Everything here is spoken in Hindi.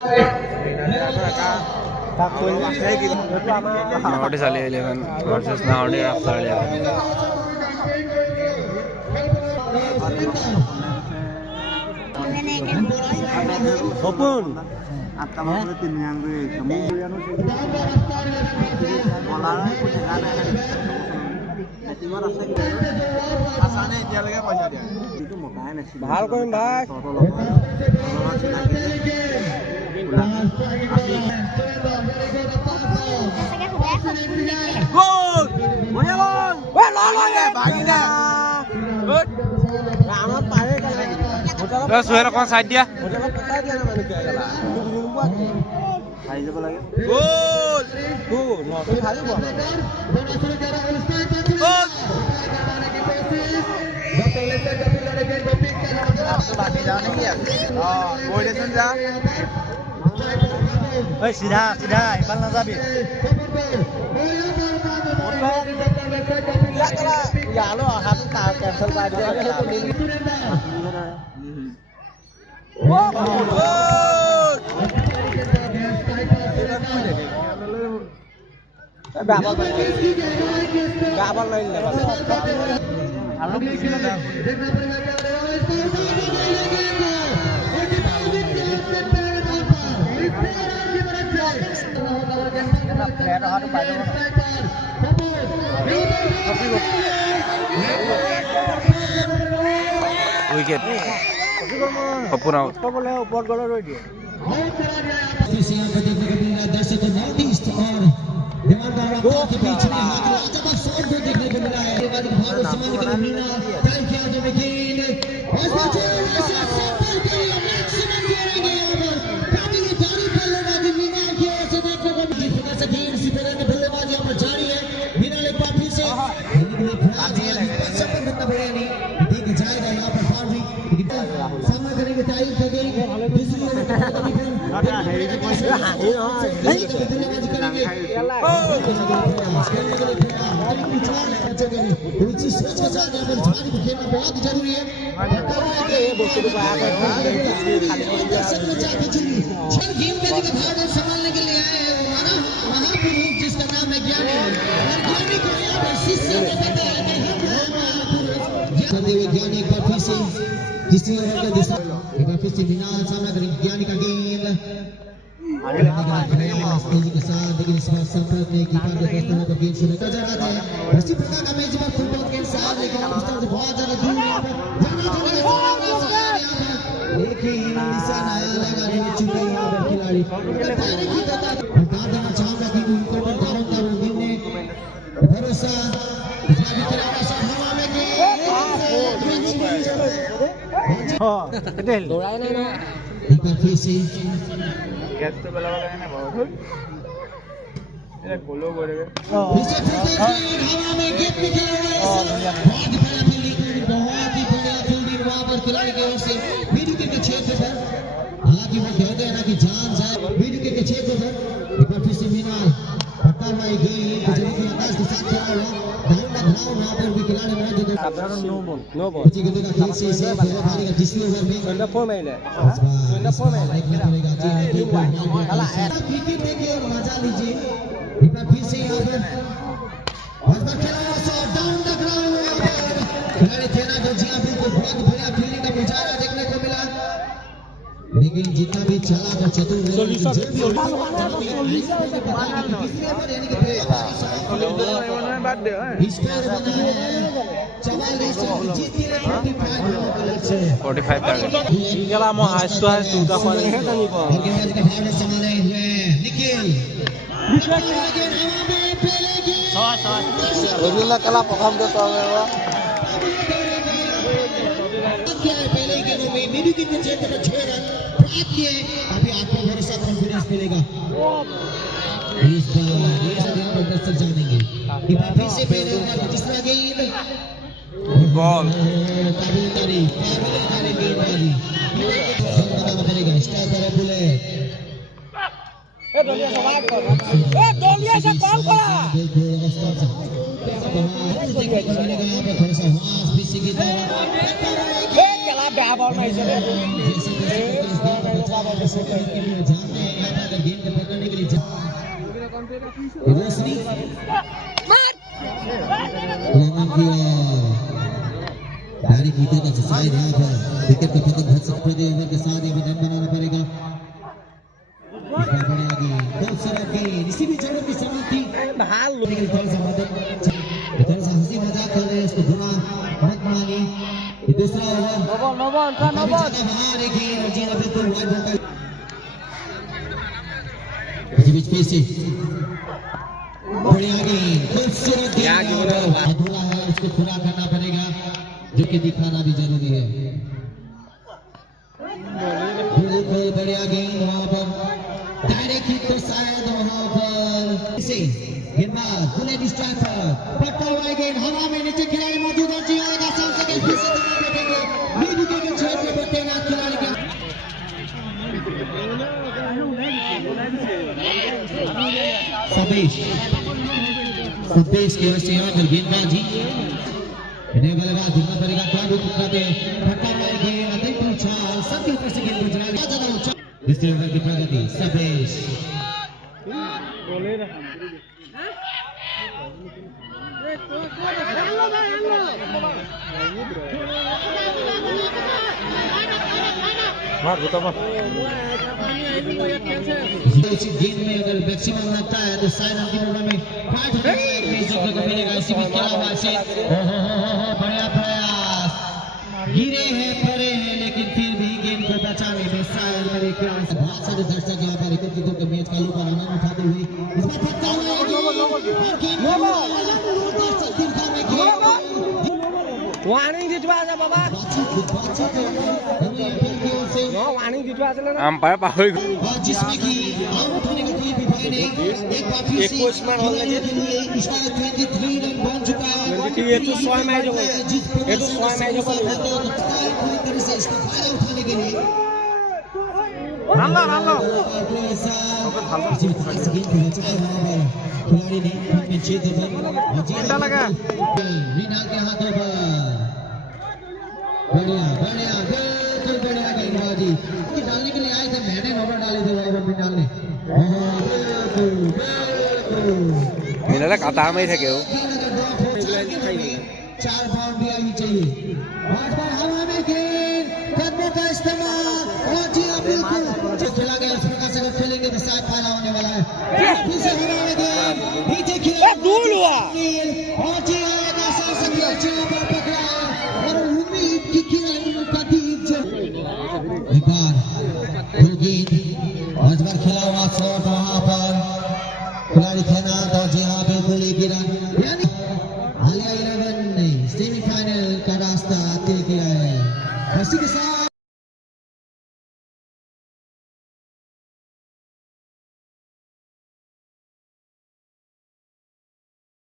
Nowadays, Ali 11 versus nowadays after 11. Open. ভাল কৰিম ভাই Suher kon side dia. সিধা সিধা ইফাল নাযাবি কেঞ্চেল Wicket. Open out. ওপৰত গ'লে ৰৈ দিয়ে लेकिन जितना भी चला था चतुर अभी आपको भरोसा कॉन्फिडेंस मिलेगा इस बार तक जानेंगे फिर से पहले तीसरा गेंद बॉल काबिल गेंदबाजी बनेगा स्ट्राइकर है बुलेट दलिया से कॉल करा बॉल में गेंद को पकड़ने के लिए रोशनी भारी कीते का शायद यहाँ पर विकेट को पतन भर सकते थे। ओवर के साथ अभी रन बनाना पड़ेगा। खूबसूरत गेंद इसी भी जगह की समाप्ति थोड़ा सा हंसी मजाक कर रहे हैं, इसको बुरा मत मानिए। ये दूसरा ओवर बाहर एक गेंद और जीना बिल्कुल वाइड बॉल बीच पे से बढ़िया गेंद खूबसूरत गेंद अधूरा है, उसको पूरा करना पड़ेगा जो कि दिखाना भी जरूरी है। बिल्कुल बढ़िया गेंद वहां पर डायरेक्ट हिट तो शायद वहां पर से गेंदबाज बुलेट स्ट्राइकर पट्टा हुआ गेंद हवा में नीचे खिलाड़ी मौजूद है। जी आएगा सबसे गेंद फिर से बैठेंगे लीड विकेट के क्षेत्र पर तैनात खिलाड़ी का सतीश की वजह से यहाँ पर गेंदबाजी इन्हें बल्लेबाज ढूंढना पड़ेगा। क्या टुकड़ा दे फटा हुआ गेंद अधिक ऊंचा सबके ऊपर से गेंद गुजरा ज्यादा ऊंचा दूसरे ओवर की प्रगति सतीश इसी गेंद में अगर मैक्सिमम लगता है तो शायद अंतिम ओवर में 5 रन को मिलेगा। इसी में क्या हुआ से बड़ा प्रयास गिरे हैं पड़े हैं लेकिन फिर भी गेंद को बचाने में शायद मेरे ख्याल से बहुत सारे दर्शक यहाँ पर एकत्रित होकर मैच का लुत्फ आनंद उठाते हुए इस बार फटता हुआ वार्निंग जितवा जा बाबा वार्निंग जितवा चले ना अंपायर पाहुई जिसमें कि आउट होने का कोई भी भय नहीं। एक बार फिर से खिलाड़ियों के लिए शायद 23 रन बन चुका है। ये तो 100 मैच हो गए, ये तो 100 मैच हो गए पूरी तरह से इसका फायदा उठाने के लिए खिलाड़ी ने जीत लगा मीनाल के हाथों पर बढ़िया बढ़िया बिल्कुल बढ़िया गेंदबाजी डालने के लिए आए थे। मैंने ओवर डाले थे ओवर मीनाल ने मिला कता में थे क्यों 4 बाउंड्री आनी चाहिए। हवा में गेंद कदमों का इस्तेमाल और जी बिल्कुल जो खेला गया इस प्रकार से खेलेंगे तो शायद फायदा होने वाला है। फिर से हवा में गेंद पीछे खेला दूर हुआ और जी आएगा शासक अच्छे पर पकड़ा और उम्मीद की खिलाड़ियों का दीप एक बार दो गेंद आज बार खेला हुआ शॉट वहां पर खिलाड़ी खेना तो जी हाँ बिल्कुल एक ही रन यानी हालिया 11 ने सेमीफाइनल का रास्ता तय किया है। इसी के साथ